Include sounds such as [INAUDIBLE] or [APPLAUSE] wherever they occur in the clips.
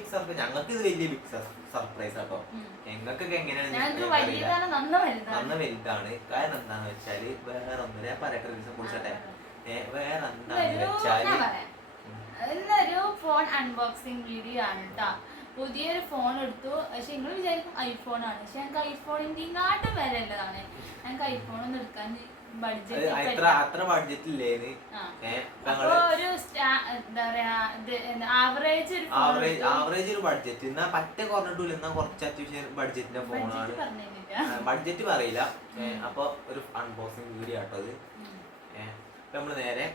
Big surprise ഞങ്ങൾക്ക് ഇത് വലിയ ബിഗ് സർപ്രൈസ് ആട്ടോ. ഞങ്ങൾക്കൊക്കെ എങ്ങനെയാണ് നന്ന വലുതാണ്. കാരണം എന്താന്ന് വെച്ചാൽ വേറെ ഞാൻ പറയട്ടെ ദിവസം കുടിച്ചട്ടെ വേറെ എന്താന്ന് ഇതൊരു വെച്ചാൽ ഇന്നൊരു ഫോൺ അൺബോക്സിംഗ് വീഡിയോ ആണ് കേട്ടോ പുതിയൊരു ഫോൺ എടുത്തു. പക്ഷെ നിങ്ങൾ വിചാരിക്കും ഐഫോൺ ആണ്. പക്ഷെ ഞങ്ങൾക്ക് ഐഫോണിന്റെ നാട്ടും വില ഉള്ളതാണ് ഞങ്ങൾക്ക് ഐഫോൺ ഒന്നും എടുക്കാൻ അത്ര അത്ര ബഡ്ജറ്റില്ലേന്ന് ആവറേജ് ഒരു ആവറേജ് ഒരു ബഡ്ജറ്റ് എന്നാ പറ്റ കുറഞ്ഞിട്ടില്ല. എന്നാ കുറച്ച് അത്യാവശ്യം ബഡ്ജറ്റിന്റെ ഫോണാണ് ബഡ്ജറ്റ് പറയില്ല. അപ്പൊ ഒരു അൺബോക്സിംഗ് വീഡിയോ ആട്ടോ അത്. അപ്പൊ നമ്മൾ നേരെ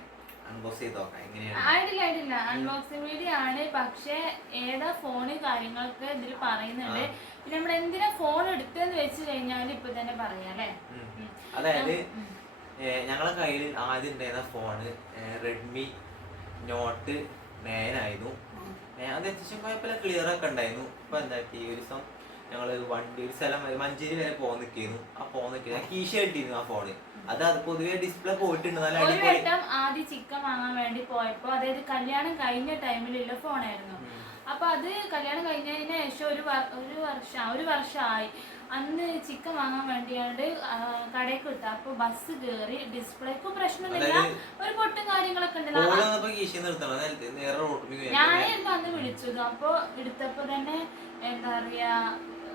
അൺബോക്സ് ചെയ്ത് നോക്കാം. എങ്ങനെയാണ്? ആയിട്ടില്ല ആയിട്ടില്ല. അൺബോക്സിംഗ് വീഡിയോ ആണ്. പക്ഷേ ഏതാ ഫോണ് കാര്യങ്ങളൊക്കെ ഇതിൽ പറയുന്നുണ്ട്. പിന്നെ നമ്മൾ എന്തിനാ ഫോൺ എടുത്തെന്ന് വെച്ച് കഴിഞ്ഞാൽ ഇപ്പൊ തന്നെ പറയാം അല്ലേ. അതായത് ഞങ്ങളെ കയ്യിൽ ആദ്യം ഉണ്ടായിരുന്ന ഫോണ് റെഡ്മി നോട്ട് നയൻ ആയിരുന്നു. അത് അത്യാവശ്യം കുഴപ്പമില്ല ക്ലിയർ ഒക്കെ ഉണ്ടായിരുന്നു. ഇപ്പൊ എന്താ ടീ ഒരു ദിവസം ഞങ്ങൾ വണ്ടി ഒരു സ്ഥലം വരെ മഞ്ചേരി വരെ പോകാൻ നിൽക്കുന്നു. ആ പോകാൻ നിൽക്കുന്നത് കീശ കിട്ടിയിരുന്നു ആ ഫോണ് അത് അത് പൊതുവെ ഡിസ്പ്ലേ പോയിട്ടുണ്ട് നല്ല ഒരു അടിപൊളി. വട്ടം ആദ്യം ചിക്കൻ വാങ്ങാൻ വേണ്ടി പോയപ്പോ അതായത് കല്യാണം കഴിഞ്ഞ ടൈമിലുള്ള ഫോണായിരുന്നു ഉം. അപ്പൊ അത് കല്യാണം കഴിഞ്ഞതിന് ശേഷം ഒരു ഒരു വർഷം ഒരു വർഷമായി അന്ന് ചിക്കൻ വാങ്ങാൻ വേണ്ടിയാണ്ട് കടയ്ക്ക് കിട്ടുക അപ്പൊ ബസ് കയറി ഡിസ്പ്ലേക്ക് പ്രശ്നമൊന്നുമില്ല അതായത് ഒരു പൊട്ടും കാര്യങ്ങളൊക്കെ ഉണ്ടല്ലോ. ഞാനായിരുന്നു അന്ന് വിളിച്ചത്. അപ്പൊ എടുത്തപ്പോ തന്നെ എന്താ പറയാ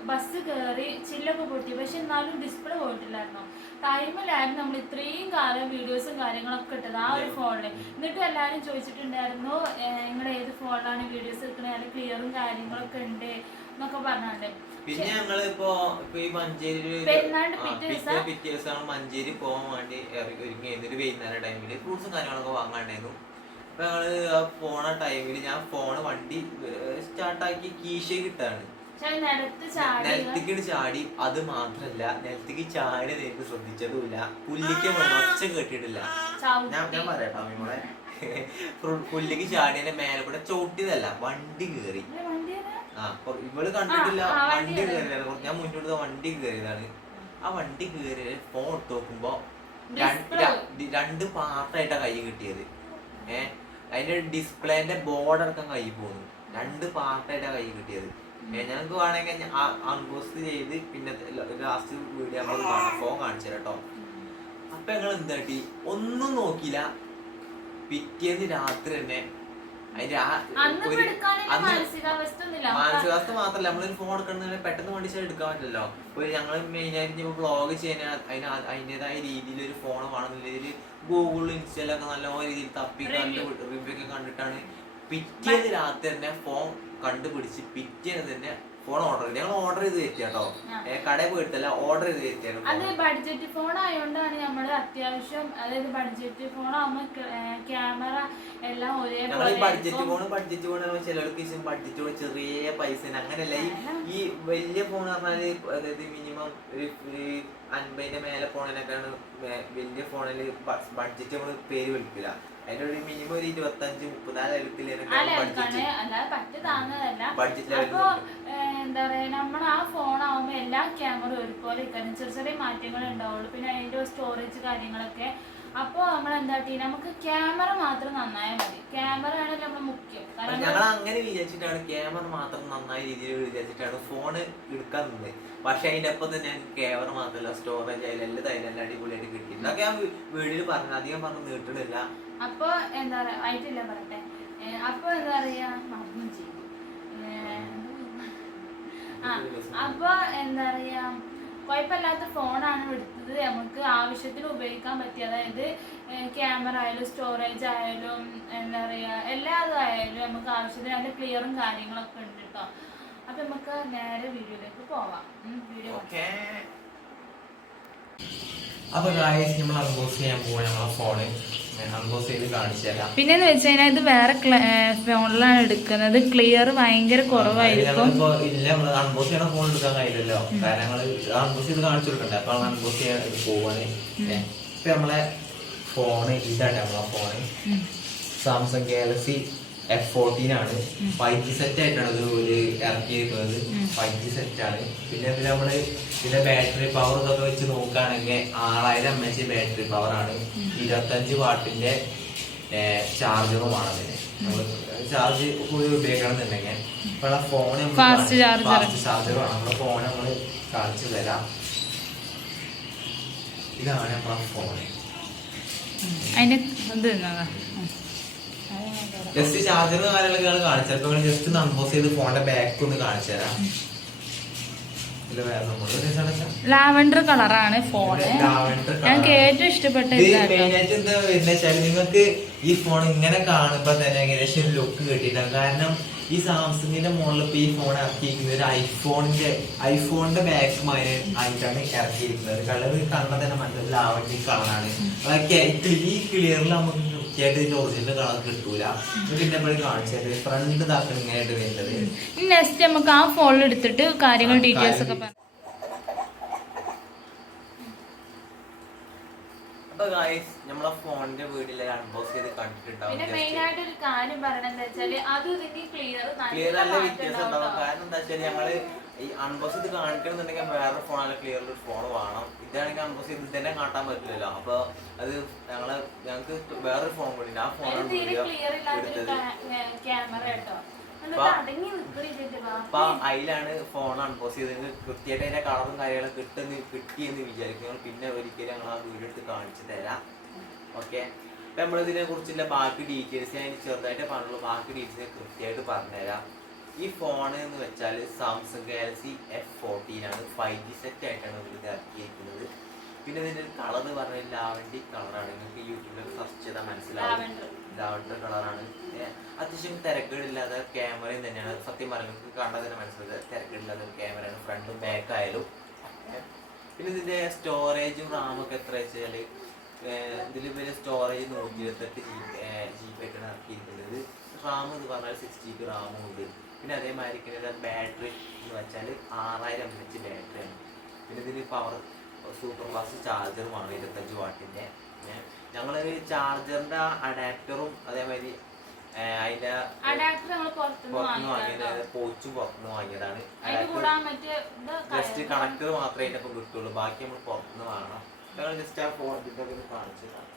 ബസ് കേറി ചില്ലൊക്കെ പൊട്ടി. പക്ഷെ എന്നാലും ഡിസ്പ്ലേ പോയിട്ടില്ലായിരുന്നു. ടൈമിലായിരുന്നു നമ്മൾ ഇത്രയും കാലം വീഡിയോസും കാര്യങ്ങളൊക്കെ ഇട്ടത് ആ ഒരു ഫോണിൽ എന്നിട്ടും എല്ലാവരും ചോദിച്ചിട്ടുണ്ടായിരുന്നു നിങ്ങൾ ഏത് ഫോണിലാണ് വീഡിയോസ് എടുക്കുന്നത് അതിൽ ക്ലിയറും കാര്യങ്ങളൊക്കെ ഉണ്ട് എന്നൊക്കെ പറഞ്ഞാണ്ട്. പിന്നെ ഞങ്ങൾ ഇപ്പൊ ഈ മഞ്ചേരി പിറ്റേ ദിവസമാണ് മഞ്ചേരി പോകാൻ വേണ്ടി ഒരുങ്ങി ഒരു വൈകുന്നേരം ടൈമിൽ ഫ്രൂട്ട്സും കാര്യങ്ങളൊക്കെ വാങ്ങാണ്ടായിരുന്നു. അപ്പൊ ഞങ്ങൾ ആ പോണ ടൈമിൽ ഞാൻ ഫോണ് വണ്ടി സ്റ്റാർട്ടാക്കി കീശ കിട്ടാണ് പക്ഷെ ചാടി അത് മാത്രല്ല നിലത്തേക്ക് ചാടി എനിക്ക് ശ്രദ്ധിച്ചതുമില്ല. പുല്ലിക്ക് ഒച്ച കേട്ടിട്ടില്ല. ഞാൻ ഞാൻ പറയാട്ടോ നമ്മളെ പുല്ലിക്ക് ചാടിയതിന്റെ മേലെ കൂടെ ചോട്ടിയതല്ല വണ്ടി കേറി. ആ ഇവൾ കണ്ടിട്ടില്ല. വണ്ടി വണ്ടി കയറിയത്. കയറിയത് ഞാൻ മുന്നോട്ട് വണ്ടി കേറിയതാണ്. ആ വണ്ടി കേറി ഫോൺ എടുത്ത് നോക്കുമ്പോ രണ്ട് പാർട്ടായിട്ടാ കൈ കിട്ടിയത്. ഏഹ് അതിന്റെ ഡിസ്പ്ലേന്റെ ബോർഡ് അടക്കം കൈ പോകുന്നു രണ്ട് പാർട്ടായിട്ടാ കൈ കിട്ടിയത്. ഞങ്ങൾക്ക് വേണമെങ്കിൽ അൺബോസ്റ്റ് ചെയ്ത് പിന്നെ ലാസ്റ്റ് വീഡിയോ നമ്മൾ കാണാം. ഫോൺ കാണിച്ചു കേട്ടോ അപ്പൊ ഞങ്ങൾ എന്താട്ടി ഒന്നും നോക്കിയില്ല. പിറ്റേന്ന് രാത്രി തന്നെ അതിന്റെ ഒരു മാനസികാവസ്ഥ മാത്രല്ല. നമ്മളൊരു ഫോൺ എടുക്കണമെന്ന് പെട്ടെന്ന് വണ്ടി എടുക്കാൻ പറ്റില്ലല്ലോ. ഇപ്പൊ ഞങ്ങൾ മെയിൻ ആയിട്ട് ബ്ലോഗ് വ്ളോഗ് ചെയ്യാൻ അതിന് അതിന്റെതായ രീതിയിൽ ഒരു ഫോൺ വേണമെന്നുള്ളതിൽ ഗൂഗിൾ ഇൻസ്റ്റയിലൊക്കെ നല്ല രീതിയിൽ തപ്പി കണ്ട്. റിവ്യൂ ഒക്കെ കണ്ടിട്ടാണ് പിറ്റേന്ന് രാത്രി തന്നെ ഫോൺ കണ്ടുപിടിച്ച് പിറ്റേന്ന് തന്നെ ഫോൺ ഓർഡർ ചെയ്ത്. ഞങ്ങൾ ഓർഡർ ചെയ്ത് കേട്ടോ. കടയിൽ പോയിട്ടല്ല ഓർഡർ ചെയ്ത് കയറ്റിയാണ് അത് ബഡ്ജറ്റ് ഫോൺ ആയതുകൊണ്ടാണ് നമ്മൾ അത്യാവശ്യം അതായത് ബഡ്ജറ്റ് ഫോൺ ആകുമ്പോൾ ക്യാമറ എല്ലാം ഈ ബഡ്ജറ്റ് ഫോൺ ബഡ്ജറ്റ് ഫോൺ ചിലർക്ക് ബഡ്ജറ്റ് ഫോൺ ചെറിയ പൈസ അങ്ങനെയല്ല ഈ വലിയ ഫോൺ പറഞ്ഞാൽ അതായത് മിനിമം ഒരു ഒരു അൻപതിന്റെ മേലെ ഫോണിനൊക്കെയാണ് വലിയ ഫോണിൽ ബഡ്ജറ്റ് നമ്മൾ പേര് വിളിക്കില്ല അതിന്റെ ഒരു മിനിമം ഒരു ഇരുപത്തഞ്ച് മുപ്പത്തിനാല് അപ്പൊ എന്താ പറയാ നമ്മൾ ആ ഫോൺ ആവുമ്പോ എല്ലാ ക്യാമറ ഒരുപോലെ ഇരിക്കണം ചെറിയ ചെറിയ മാറ്റങ്ങൾ ഉണ്ടാവുള്ളൂ. പിന്നെ അതിന്റെ സ്റ്റോറേജ് കാര്യങ്ങളൊക്കെ. അപ്പോൾ നമ്മൾ എന്താ നമുക്ക് ക്യാമറ മാത്രം നന്നായാൽ മതി. ക്യാമറ ആണല്ലോ നമ്മൾ മുഖ്യം. ഞങ്ങൾ അങ്ങനെ വിചാരിച്ചിട്ടാണ് ക്യാമറ മാത്രം നന്നായ രീതിയിൽ വിചാരിച്ചിട്ടാണ് ഫോൺ എടുക്കാൻ നിന്നത് പക്ഷെ അതിന്റെ ഒപ്പം തന്നെ ക്യാമറ മാത്രമല്ല സ്റ്റോറേജ് ആയാലും എല്ലാം അടിപൊളിയായിട്ട് കിട്ടി ഇതൊക്കെ ഞാൻ വീട്ടിൽ പറഞ്ഞു അധികം പറഞ്ഞു നീട്ടണില്ല. അപ്പൊ എന്താ പറയാ ആയിട്ടില്ല പറയട്ടെ? അപ്പൊ എന്താ പറയാ മറന്നും ചെയ്യും. ആ അപ്പൊ എന്താ പറയാ കുഴപ്പമില്ലാത്ത ഫോണാണ് എടുത്തത്. നമുക്ക് ആവശ്യത്തിന് ഉപയോഗിക്കാൻ പറ്റിയ അതായത് ക്യാമറ ആയാലും സ്റ്റോറേജ് ആയാലും എന്താ പറയാ എല്ലാ ആയാലും നമുക്ക് ആവശ്യത്തിന് അതിന്റെ ക്ലിയറും കാര്യങ്ങളൊക്കെ ഉണ്ട് കേട്ടോ അപ്പൊ നമുക്ക് നേരെ വീഡിയോയിലേക്ക് പോവാം. വീഡിയോ ഓക്കെ അപ്പൊ ഗായ്സ് നമ്മൾ അൺബോക്സ് ചെയ്യാൻ പോവാ നമ്മളെ ഫോണ് അൺബോക്സ് ചെയ്ത് കാണിച്ചു തരാം. പിന്നെന്ന് വെച്ച് കഴിഞ്ഞാൽ ഇത് വേറെ ഫോണിലാണ് എടുക്കുന്നത്. ക്ലിയർ ഭയങ്കര കുറവായിരിക്കും. ഇല്ല നമ്മൾ അൺബോക്സ് ചെയ്യണ ഫോൺ എടുക്കാൻ കഴിയില്ലല്ലോ. കാരണം ഞങ്ങൾ അൺബോക്സ് ചെയ്ത് കാണിച്ചു കൊടുക്കണ്ടേ? അപ്പൊ അൺബോക്സ് ചെയ്യാൻ പോവാണ് ഇപ്പൊ നമ്മളെ ഫോണ് ഇതാണ് നമ്മളെ phone Samsung Galaxy F fourteen ആണ്. ഫൈവ് ജി സെറ്റ് ആയിട്ടാണ് ഇത് ഒരു ഇറക്കിയിരിക്കുന്നത്. ഫൈവ് ജി സെറ്റ് ആണ്. പിന്നെ ഇതിൽ നമ്മൾ ഇതിന്റെ ബാറ്ററി പവർ ഇതൊക്കെ വെച്ച് നോക്കുകയാണെങ്കിൽ ആറായിരം എം എച്ച് ബാറ്ററി പവർ ആണ് ഇരുപത്തഞ്ച് വാട്ടിന്റെ ചാർജറുമാണ് അതിന്. നമ്മൾ ചാർജ് ഉപയോഗിക്കണമെന്നുണ്ടെങ്കിൽ ഇപ്പോൾ ഫോൺ ഫാസ്റ്റ് charger. ചാർജറുമാണ് നമ്മുടെ ഫോൺ നമ്മൾ കാണിച്ചു തരാം. ഇതാണ് നമ്മുടെ ഫോൺ അതിന്റെ ഇത് ജസ്റ്റ് ചാർജർ കാര്യങ്ങളൊക്കെ കാണിച്ചു ചിലപ്പോൾ ജസ്റ്റ് അൺബോസ് ചെയ്ത് ഫോണിന്റെ ബാക്ക് ഒന്ന് കാണിച്ചു തരാം. ലാവൻഡർ കളറാണ് ഫോണ് ഞങ്ങൾക്ക്. ഏറ്റവും ഇഷ്ടപ്പെട്ട എന്താ വെച്ചാൽ നിങ്ങൾക്ക് ഈ ഫോൺ ഇങ്ങനെ കാണുമ്പോ തന്നെ ഏകദേശം ലുക്ക് കിട്ടിയിട്ടാണ് കാരണം ഈ സാംസങ്ങിന്റെ ഇപ്പൊ ഈ ഫോൺ ഇറക്കിയിരിക്കുന്നത് ഒരു ഐഫോണിന്റെ ഐഫോണിന്റെ ബാക്ക് മാതിരി ആയിട്ടാണ് ഇറക്കിയിരിക്കുന്നത്. കളർ കണ്ടാൽ തന്നെ മനസ്സിലാവും കളറാണ് ഈ ക്ലിയറിൽ നമുക്ക് കൃത്യമായിട്ട് ഇതിന്റെ ഒറിജിനൽ കളർ കിട്ടൂല. പിന്നെ എപ്പോഴും കാണിച്ചത് ഫ്രണ്ട് താക്കൾ ഇങ്ങനെയായിട്ട് വരുന്നത് നെക്സ്റ്റ് നമുക്ക് ആ ഫോണിൽ എടുത്തിട്ട് കാര്യങ്ങൾ ഡീറ്റെയിൽസ് ഒക്കെ പറയാം നമ്മളെ ഫോണിന്റെ വീട്ടിലെ അൺബോക്സ് ചെയ്ത് കണ്ടിട്ടുണ്ടാവും. പിന്നെ മെയിൻ ആയിട്ട് ഒരു കാര്യം പറയണെന്താ വെച്ചാൽ അതും ഇതിന്റെ ക്ലിയർ ക്ലിയർ നല്ല വ്യത്യാസം ഉണ്ടാവും. കാരണം എന്താ വെച്ചാൽ ഞങ്ങൾ ഈ അൺബോക്സ് ചെയ്ത് കാണിക്കണമെന്നുണ്ടെങ്കിൽ വേറെ ഫോണാണ് ക്ലിയർ ഒരു ഫോൺ വേണം. ഇതാണെങ്കിൽ അൺബോക്സ് ചെയ്ത് ഇതന്നെ കാട്ടാൻ പറ്റില്ലല്ലോ. അപ്പൊ അത് ഞങ്ങൾ ഞങ്ങൾക്ക് വേറൊരു ഫോൺ കൂടി ആ ഫോൺ എടുത്തത്. അപ്പൊ- അതിലാണ് ഫോൺ അൺബോക്സ് ചെയ്തത്. കൃത്യമായിട്ട് അതിന്റെ കളറും കാര്യങ്ങളും കിട്ടുന്ന കിട്ടിയെന്ന് വിചാരിക്കും ഞങ്ങൾ പിന്നെ ഒരിക്കലും ഞങ്ങൾ ആ വീഡിയോ എടുത്ത് കാണിച്ചു തരാം. ഓക്കെ അപ്പൊ നമ്മളിതിനെ കുറിച്ചുള്ള ബാക്കി ഡീറ്റെയിൽസ് ഞാൻ ചെറുതായിട്ട് പറഞ്ഞുള്ളൂ. ബാക്കി ഡീറ്റെയിൽസ് കൃത്യമായിട്ട് പറഞ്ഞുതരാം. ഈ ഫോൺ എന്ന് വെച്ചാൽ സാംസങ് ഗാലക്സി എഫ് ഫോർട്ടീൻ ആണ്. ഫൈവ് ജി സെറ്റ് ആയിട്ടാണ് ഇത് ഇറക്കിയിരിക്കുന്നത്. പിന്നെ ഇതിന്റെ കളർ എന്ന് പറഞ്ഞാൽ ലാവൻഡി കളറാണ് നിങ്ങൾക്ക് യൂട്യൂബിൽ സെർച്ച് ചെയ്താൽ മനസ്സിലാവും. ലാവൻഡർ. കളറാണ് അത്യാവശ്യം തിരക്കേടില്ലാതെ ക്യാമറയും തന്നെയാണ്. സത്യം പറഞ്ഞു നിങ്ങൾക്ക് കണ്ടാൽ തന്നെ മനസ്സിലാക്കുക തിരക്കേടില്ലാത്ത ഒരു ക്യാമറയാണ് ഫ്രണ്ടും ബാക്ക് ആയാലും. പിന്നെ ഇതിന്റെ സ്റ്റോറേജും റാമൊക്കെ എത്ര വെച്ചാൽ ഇതിൽ വലിയ സ്റ്റോറേജ് നൂറ്റി ഇരുപത്തെട്ട് ജി ജി ബി ആയിട്ടാണ് ഇറക്കിയിരിക്കുന്നത്. റാം എന്ന് പറഞ്ഞാൽ സിക്സ് ജി ബി റാമും ഉണ്ട്. പിന്നെ അതേമാതിരി ബാറ്ററി എന്ന് വെച്ചാൽ ആറായിരം എം എച്ച് ബാറ്ററിയാണ്. പിന്നെ ഇതിന് പവർ സൂപ്പർ ഫാസ്റ്റ് ചാർജറുമാണ് ഇരുപത്തഞ്ച് വാട്ടിന്റെ. ഞങ്ങളൊരു ചാർജറിന്റെ അഡാപ്റ്ററും അതേമാതിരി അതിന്റെ അഡാപ്റ്റർ നമ്മൾ പുറത്തുനിന്ന് പുറത്തുനിന്ന് വാങ്ങിയതാ. വാങ്ങിയത് പോച്ചും പുറത്തുനിന്ന് വാങ്ങിയതാണ്. അതിന് കൂടാൻ മറ്റേ ഇത് ജസ്റ്റ് കയറ്. കണക്ടർ മാത്രമേ അതിന്റെ ഒപ്പം കിട്ടുള്ളൂ. ബാക്കി നമ്മൾ പുറത്തുനിന്ന് വാങ്ങണം. ഞങ്ങൾ ജസ്റ്റ് ആ ഫോണിന്റെ ഇതിന്റെ കാണിച്ചു തരാം.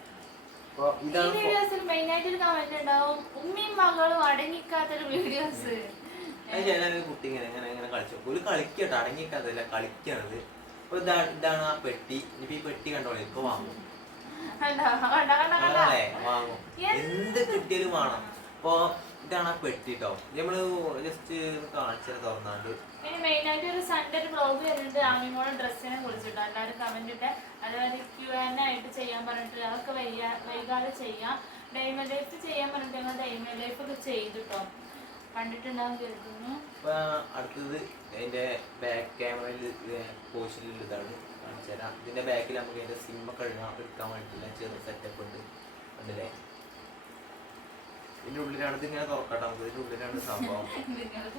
അപ്പൊ ഈ. വീഡിയോസിൽ മെയിൻ ആയിട്ട് ഒരു കമന്റ് ഉണ്ടാവും. ഉമ്മയും മകളും അടങ്ങിക്കാത്തൊരു വീഡിയോസ് അത് കുട്ടി ഇങ്ങനെ ഇങ്ങനെ ഇങ്ങനെ കളിച്ചു. ഒരു കളിക്കട്ടോ അടങ്ങിക്കതല്ല കളിക്കണത്. അപ്പൊ ഇതാ ഇതാണ് ആ പെട്ടി. ഇനിയിപ്പോ ഈ പെട്ടി കണ്ടോളൂ ഇപ്പൊ വാങ്ങും. വാങ്ങും. എന്ത് കിട്ടിയാലും വേണം. അപ്പൊ ഇതാണ് ആ പെട്ടി കേട്ടോ നമ്മൾ ജസ്റ്റ് കാണിച്ചത് തുറന്നാണ്ട്. പിന്നെ മെയിൻ ആയിട്ട് ഒരു സൺഡേ ഒരു ബ്ലോഗ് വരുന്നുണ്ട്. ആമിമോളെ ഡ്രസ്സിനെ കുറിച്ചിട്ട്. എല്ലാവരും കമന്റ് ഇട്ട്. അതായത് ക്യു എൻ ആയിട്ട് ചെയ്യാൻ പറഞ്ഞിട്ട് അതൊക്കെ വൈകാതെ ചെയ്യാം. ഡൈമ ലൈഫ് ചെയ്യാൻ പറഞ്ഞിട്ട് ഞങ്ങൾ ഡൈമ ലൈഫ് ഒക്കെ ചെയ്തിട്ടോ കണ്ടിട്ടുണ്ടാവും കരുതുന്നു അപ്പൊ അടുത്തത് അതിന്റെ ബാക്ക് ക്യാമറയിൽ പോർഷനിൽ ഇതാണ് കാണിച്ചു തരാം. ഇതിന്റെ ബാക്കിൽ നമുക്ക് അതിന്റെ സിം ഒക്കെ എടുക്കാൻ വേണ്ടിയിട്ടുള്ള ചെറിയ സെറ്റപ്പ് ഉണ്ട്. കണ്ടില്ലേ ഇതിന്റെ ഉള്ളിലാണ് ഇത് ഇങ്ങനെ തുറക്കട്ടെ നമുക്ക്. ഇതിന്റെ ഉള്ളിലാണ് സംഭവം. [LAUGHS] ഇതിങ്ങനെ.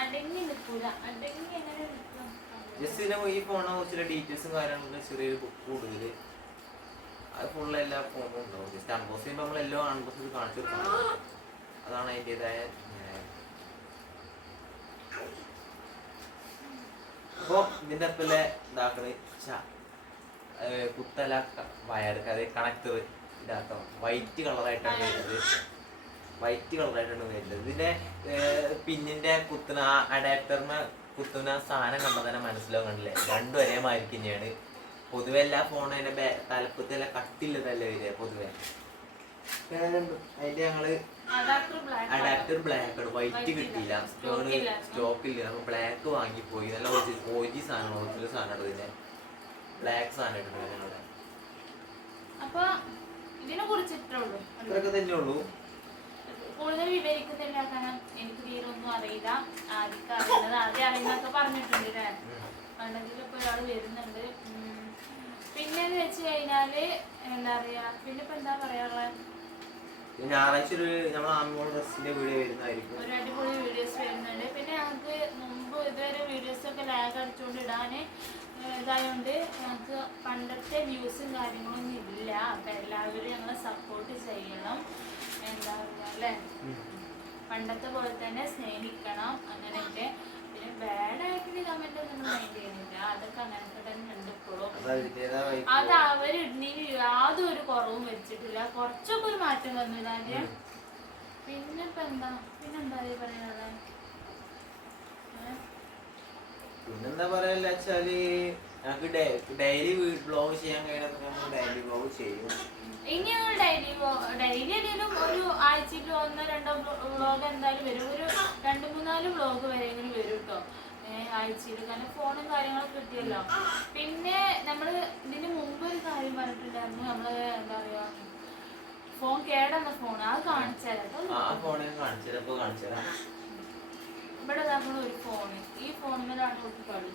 അടങ്ങി നിൽക്കൂല. അടങ്ങി എങ്ങനെ ജസ്റ്റ് ഈ ഫോണിനെ കുറിച്ചുള്ള ഡീറ്റെയിൽസും കാര്യങ്ങളൊക്കെ ചെറിയൊരു ബുക്ക് കൂടുതൽ അത് ഫുള്ള് എല്ലാ ഫോണും ഉണ്ടാവും. ജസ്റ്റ് അൺബോക്സ് ചെയ്യുമ്പോൾ നമ്മൾ എല്ലാം അൺബോക്സ് ചെയ്ത് കാണിച്ചു കൊടുക്കണം. അതാണ് അതിന്റെതായ അപ്പോൾ ഇതിന്റെ അപ്പല്ലേ ഇതാക്കണത് കുത്തല വയർ അതായത് കണക്ടർ ഇതാക്കാം വൈറ്റ് കളറായിട്ടാണ് വരുന്നത്. വൈറ്റ് കളറായിട്ടാണ് വരുന്നത്. ഇതിന്റെ പിന്നിന്റെ കുത്തുന്ന അഡാപ്റ്ററിന് കുത്തുന്ന സാധനം കണ്ടാൽ തന്നെ മനസ്സിലാവും കണ്ടില്ലേ? രണ്ടും ഒരേ മാതിരി തന്നെയാണ്. പൊതുവെ എല്ലാ ഫോണും അതിന്റെ തലപ്പത്തെല്ലാം കട്ടില്ലതല്ലേ വരിക പൊതുവെ? അതിന്റെ ഞങ്ങൾ അഡാപ്റ്റർ ബ്ലാക്ക് അഡാപ്റ്റർ ബ്ലാക്ക് ആണ്. വൈറ്റ് കിട്ടിയില്ല. ഇല്ല. സ്റ്റോക്ക് ഇല്ല. നമ്മൾ ബ്ലാക്ക് വാങ്ങി പോയി നല്ല ഓജി സാധനം ഒറിജിനൽ സാധനം ഇതിന്റെ ബ്ലാക്ക് സാധനം ഇട്ടിട്ടുണ്ട് ഞങ്ങളുടെ അപ്പൊ ഇതിനെ കുറിച്ച് ഉള്ളൂ. അത്രയൊക്കെ തന്നെ ഉള്ളൂ. കൂടുതൽ വിവരിക്കുന്നില്ല കാരണം എനിക്ക് തീരെ ഒന്നും അറിയില്ല. ആദ്യം അറിയുന്നത് ആദ്യം പറഞ്ഞിട്ടുണ്ട് അല്ലേ അല്ലെങ്കിൽ ഇപ്പൊ ഒരാൾ വരുന്നുണ്ട്. ഉം. പിന്നെന്ന് വെച്ച് കഴിഞ്ഞാൽ എന്താ പറയാ പിന്നെ ഇപ്പൊ എന്താ പറയാനുള്ളത് പിന്നെ ഞായറാഴ്ച ഒരു നമ്മൾ ആമോൾ ഡ്രസ്സിന്റെ വീഡിയോ വരുന്നതായിരിക്കും. ഒരു അടിപൊളി വീഡിയോസ് വരുന്നുണ്ട്. പിന്നെ ഞങ്ങൾക്ക് മുമ്പ് ഇതുവരെ വീഡിയോസ് ഒക്കെ ലാഗ് അടിച്ചുകൊണ്ട് ഇടാന് ഇതായതുകൊണ്ട് ഞങ്ങൾക്ക് പണ്ടത്തെ വ്യൂസും കാര്യങ്ങളൊന്നും ഇല്ല. അപ്പം എല്ലാവരും ഞങ്ങളെ സപ്പോർട്ട് ചെയ്യണം. എന്താ പറയുക അല്ലേ? പണ്ടത്തെ പോലെ തന്നെ സ്നേഹിക്കണം. അങ്ങനെയൊക്കെ. പിന്നെ ബാഡ് ആയിട്ടുള്ള കമന്റ് ഒന്നും മൈൻഡ് ചെയ്യുന്നില്ല. അതൊക്കെ അങ്ങനത്തെ തന്നെ ഇപ്പോഴും അത് അവർ അത് യാതൊരു യാതൊരു കുറവും വെച്ചിട്ടില്ല കുറച്ചൊക്കെ ഒരു മാറ്റം വന്നു ഇതാദ്യ. പിന്നെ ഇപ്പൊ എന്താ? പിന്നെന്താ പറയാനുള്ളത് പിന്നെന്താ പറയാ വെച്ചാൽ ഞങ്ങക്ക് ഡെയിലി ബ്ലോഗ് ചെയ്യാൻ കഴിയുന്നതൊക്കെ നമ്മൾ ഡെയിലി വ്ലോഗ് ചെയ്യും. ഇനി ഞങ്ങൾ ഡെയിലി ഡെയിലി അല്ലെങ്കിലും ഒരു ആഴ്ചയിൽ ഒന്നോ രണ്ടോ വ്ളോഗ് എന്തായാലും വരും. ഒരു രണ്ട് മൂന്നാൽ വ്ളോഗ് വരെയെങ്കിലും വരും കേട്ടോ ആഴ്ചയിൽ കാരണം ഫോണും കാര്യങ്ങളൊക്കെ കിട്ടിയല്ലോ. പിന്നെ നമ്മൾ ഇതിന് മുമ്പ് ഒരു കാര്യം പറഞ്ഞിട്ടുണ്ടായിരുന്നു. നമ്മൾ എന്താ പറയാ ഫോൺ കേടെന്ന ഫോൺ അത് കാണിച്ചാലോ? ഇവിടെ ഒരു ഫോണ്. ഈ ഫോണിലാണ് കളി.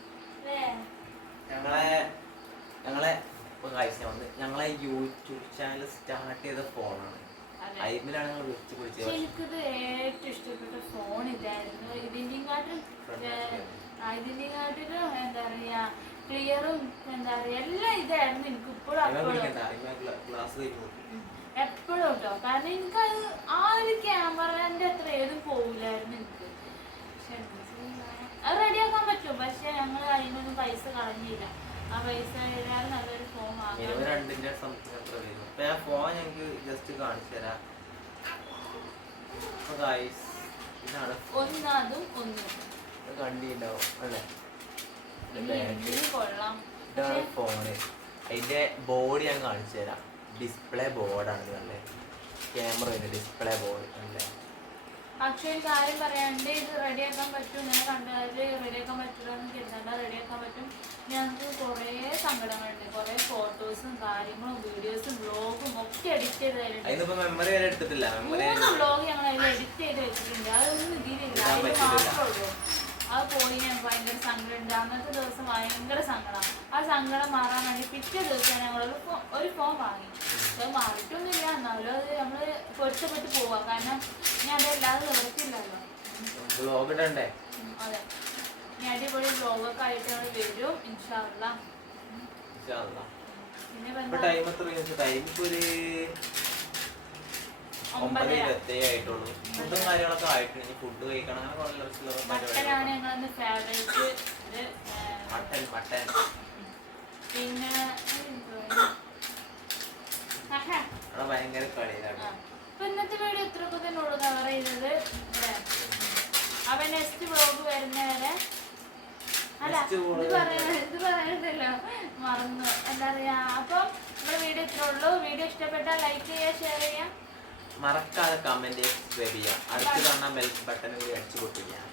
ഞങ്ങളെ ഞങ്ങളെ യൂട്യൂബ് ചാനൽ സ്റ്റാർട്ട് ചെയ്ത ഫോണാണ്. ഐമിലാണ് അയിമിലാണ് ഞങ്ങൾ വിളിച്ചു പിടിച്ചത് എനിക്കിത് ഏറ്റവും ഇഷ്ടപ്പെട്ട ഫോൺ ഇതായിരുന്നു ഇതിന്റെ കാട്ടിൽ ഇതിന്റെ കാട്ടിലും എന്താ പറയാ ക്ലിയറും എന്താ പറയാ എല്ലാം ഇതായിരുന്നു. എനിക്ക് ഇപ്പോഴും എപ്പോഴും കേട്ടോ കാരണം എനിക്കത് ആ ഒരു ക്യാമറന്റെ അത്ര ഏതും പോവില്ലായിരുന്നു എനിക്ക്? അത് റെഡിയാക്കാൻ പറ്റും. പക്ഷെ ഞങ്ങൾ അതിനൊന്നും പൈസ കളഞ്ഞില്ല. ആ പൈസ നല്ലൊരു ഫോൺ ഫോൺ ഞങ്ങൾക്ക് ജസ്റ്റ് കാണിച്ചു തരാം. ഒന്ന്. കണ്ടിട്ടുണ്ടാവും അല്ലേ? ഇതാണ് ഫോണ് അതിന്റെ ബോഡി ഞാൻ കാണിച്ചു തരാം. ഡിസ്പ്ലേ ബോർഡാണ് ഇത് നല്ല ക്യാമറ വരുന്നത് ഡിസ്പ്ലേ ബോർഡ് അല്ലേ പക്ഷേ ഒരു കാര്യം പറയാണ്ട് ഇത് റെഡിയാക്കാൻ പറ്റും. ഇങ്ങനെ കണ്ടാൽ റെഡിയാക്കാൻ പറ്റില്ല എന്ന് കരുതണ്ട റെഡിയാക്കാൻ പറ്റും. ഞങ്ങൾക്ക് കുറേ സങ്കടങ്ങളുണ്ട്. കുറേ ഫോട്ടോസും കാര്യങ്ങളും വീഡിയോസും ബ്ലോഗും ഒക്കെ എഡിറ്റ് ചെയ്ത് തരുന്നുണ്ട് മൂന്ന് ബ്ലോഗ് ഞങ്ങൾ അതിൽ എഡിറ്റ് ചെയ്ത് വെച്ചിട്ടുണ്ട്. അതൊന്നും ഇതിലില്ല. ഇടാൻ മാത്രമേ ഉള്ളൂ. അത് പോയി ഞങ്ങൾക്ക് ഭയങ്കര സങ്കടമുണ്ട്. അന്നത്തെ ദിവസം ഭയങ്കര സങ്കടം. ആ സങ്കടം മാറാൻ വേണ്ടി പിറ്റേ ദിവസം ഞങ്ങൾ ഒരു ഫോ- ഒരു ഫോൺ വാങ്ങി. അത് മാറിയിട്ടൊന്നുമില്ല. എന്നാലും അത് നമ്മൾ പൊരുത്തപ്പെട്ട് പോവാം. കാരണം ഞാൻ അതല്ലാതെ നിവർത്തില്ലല്ലോ അതെ. ഞാൻ അടിപൊളി ബ്ലോഗൊക്കെ ആയിട്ട് ഞങ്ങൾ വരും ഇൻഷാല്ല. പിന്നെ ടൈം എത്ര ടൈം ഒരു ഒമ്പത് ആയിട്ടുള്ളൂ. ഫുഡും കാര്യങ്ങളൊക്കെ ആയിട്ടുണ്ട്. ഇനി ഫുഡ് കഴിക്കണം അങ്ങനെ കുറെ മട്ടൻ മട്ടൻ. പിന്നെ. അവിടെ ഭയങ്കര കളിയിലാണ്. അപ്പൊ ഇന്നത്തെ വീഡിയോ ഇത്രയൊക്കെ തന്നെ ഉള്ളു കവർ ചെയ്തത്. അപ്പൊ നെക്സ്റ്റ് വ്ളോഗ് വരുന്നവരെ അല്ല ഇത് പറയാ ഇത് പറയണ്ടല്ലോ മറന്നു. എന്താ പറയാ? അപ്പം നമ്മുടെ വീഡിയോ ഇത്രേ ഉള്ളൂ. വീഡിയോ ഇഷ്ടപ്പെട്ടാൽ ലൈക്ക് ചെയ്യുക ഷെയർ ചെയ്യുക. മറക്കാതെ കമന്റ് സബ്സ്ക്രൈബ് ചെയ്യാം. അടുത്ത തവണ ബെൽ ബട്ടൺ കൂടി അടിച്ചു പൊട്ടിക്കാം.